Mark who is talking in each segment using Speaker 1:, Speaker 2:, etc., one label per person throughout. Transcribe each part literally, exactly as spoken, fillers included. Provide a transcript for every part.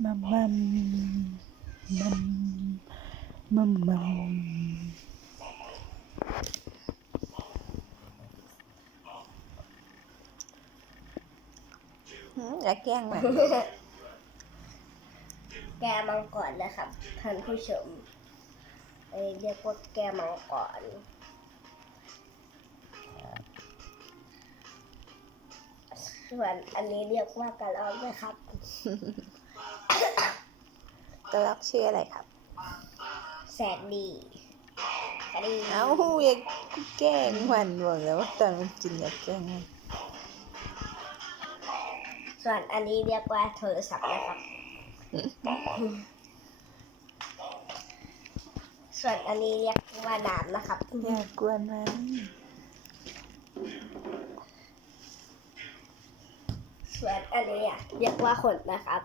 Speaker 1: มัมมัมมัมมัมมัมอย่าแกล้งมัน
Speaker 2: แกมังกรนะครับท่านผู้ชมเอ้ยเรียกว่าแกมังกรส่วนอันนี้เรียกว่ากระรอกนะครับ
Speaker 1: กระรอกชื่ออะไรครับ
Speaker 2: แสนดีแสนดี
Speaker 1: เอ้าอย่าแกล้งมันบอกแล้วว่าตอนมันกินอย่าแกล้งมัน
Speaker 2: ส่วนอันนี้เรียกว่าโทรศัพท์นะครับส่วนอันนี้เรียกว่าน้ำนะครับ
Speaker 1: อย่ากวนมัน
Speaker 2: ส่วนอันนี้อ่ะเรียกว่าขนนะครับ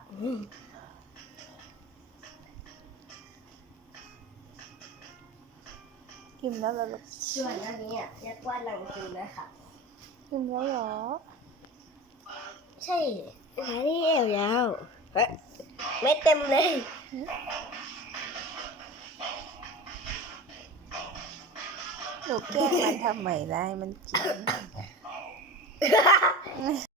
Speaker 1: กินแล้วเหรอลูก
Speaker 2: ส่วนอันนี้อ่ะเรียกว่าหนังสือนะครับ
Speaker 1: กินแล้วเหรอ
Speaker 2: ใช่อันนี้เอวยาวเฮ้ยไม่เต็มเลย
Speaker 1: หนูแกล้งมันทำไมได้มันกิน